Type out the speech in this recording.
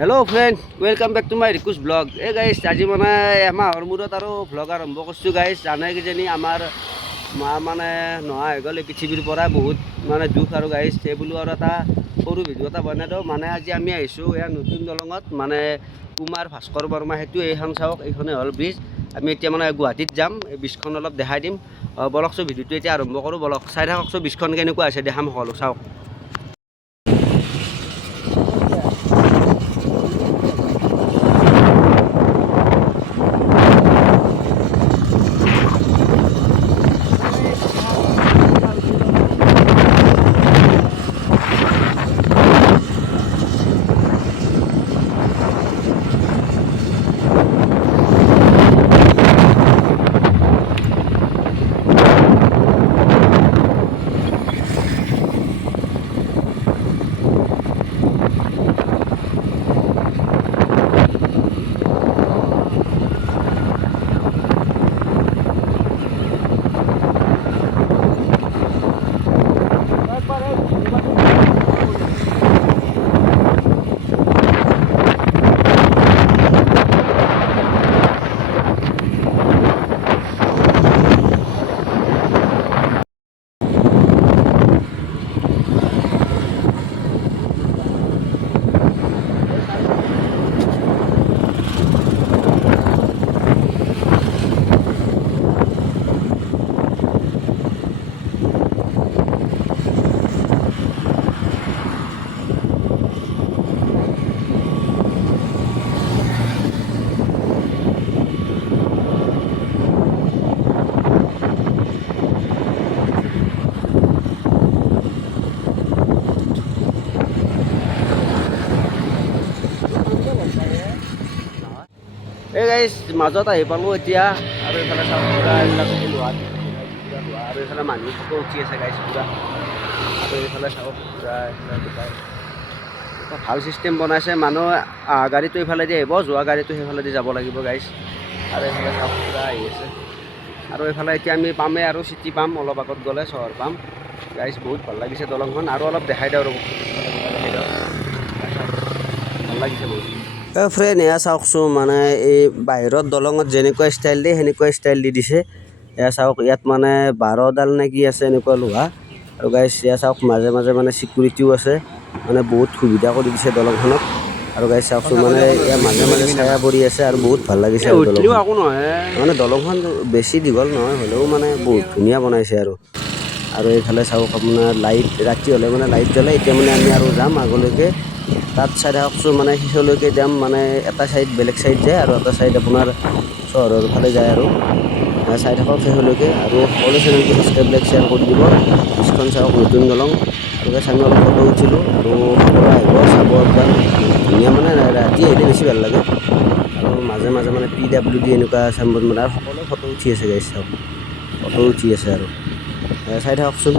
Hello' friend, welcome back to my request blog. এই guys আজি মানে এমাহৰ মূৰত আৰু ভ্লগ আৰম্ভ কৰিছোঁ গাইজ। জানে কিজানি আমাৰ মা মানে নোহোৱা হৈ গ'ল এই পৃথিৱীৰ পৰা, বহুত মানে দুখ আৰু গাইজ। সেই বোলো আৰু এটা সৰু ভিডিঅ' এটা বনাই দিওঁ। মানে আজি আমি আহিছোঁ এয়া নতুন দলঙত, মানে কুমাৰ ভাস্কৰ বৰ্মা সেতু। এইখন চাওক, এইখনে হ'ল ব্ৰিজ। আমি এতিয়া মানে গুৱাহাটীত যাম, এই ব্ৰিজখন অলপ দেখাই দিম। বলকচোন ভিডিঅ'টো এতিয়া আৰম্ভ কৰোঁ, বলক চাই থাককচোন ব্ৰিজখন কেনেকুৱা আছে, দেখাম সকলো চাওক। এই গাইজ মাজত আহি পালোঁ এতিয়া, আৰু এইফালে চাওক পুৰা এইবিলাক লোৱা আৰু এইফালে মানুহ ফটো উঠি আছে গাইজ পুৰা। আৰু এইফালে চাওক পুৰা এটা ভাল ছিষ্টেম বনাইছে। মানুহ অহা গাড়ীটো এইফালেদি আহিব, যোৱা গাড়ীটো সেইফালেদি যাব লাগিব গাইজ। আৰু এইফালে চাওক পুৰা আহি আছে। আৰু এইফালে এতিয়া আমি পামেই আৰু চিটি পাম, অলপ আগত গ'লে চহৰ পাম গাইজ। বহুত ভাল লাগিছে দলংখন, আৰু অলপ দেখাই দিওঁ ৰ'ব, ভাল লাগিছে বহুত। ফ্ৰেণ্ড এয়া চাওকচোন, মানে এই বাহিৰত দলঙত যেনেকুৱা ষ্টাইল দিয়ে সেনেকুৱা ষ্টাইল দি দিছে। এয়া চাওক, ইয়াত মানে 12ডাল নে কি আছে এনেকুৱা লোহা। আৰু গাইজ এয়া চাওক, মাজে মাজে মানে চিকিউৰিটিও আছে, মানে বহুত সুবিধা কৰি দিছে দলংখনত। আৰু গাইজ চাওকচোন, মানে ইয়াৰ মাজে মাজে ছায়া পৰি আছে, আৰু বহুত ভাল লাগিছে আৰু দলংখন। মানে দলংখন বেছি দীঘল নহয়, হ'লেও মানে বহুত ধুনীয়া বনাইছে আৰু এইফালে চাওক আপোনাৰ লাইট, ৰাতি হ'লে মানে লাইট জ্বলে। এতিয়া মানে আমি আৰু যাম আগলৈকে, তাত চাই থাককচোন, মানে শেষলৈকে যাম। মানে এটা চাইড বেলেগ চাইড যায়, আৰু এটা চাইড আপোনাৰ চহৰৰ ফালে যায়। আৰু চাই থাকক শেষলৈকে, আৰু সকলো চেনেলটো ছাবস্ক্ৰাইব, লাইক, শ্বেয়াৰ কৰি দিব। ব্ৰিজখন চাওক, নতুন দলং। আৰু গাইজ আমি অলপ ফটো উঠিলোঁ, আৰু সকলো আহিব চাব একবাৰ। ধুনীয়া, মানে ৰাতি আহিলে বেছি ভাল লাগে। আৰু মাজে মাজে মানে PWD এনেকুৱা চাইনবোৰ্ড, মানে আৰু সকলোৱে ফটো উঠি আছে গাইজ, চাওক ফটো উঠি আছে। আৰু চাই থাককচোন।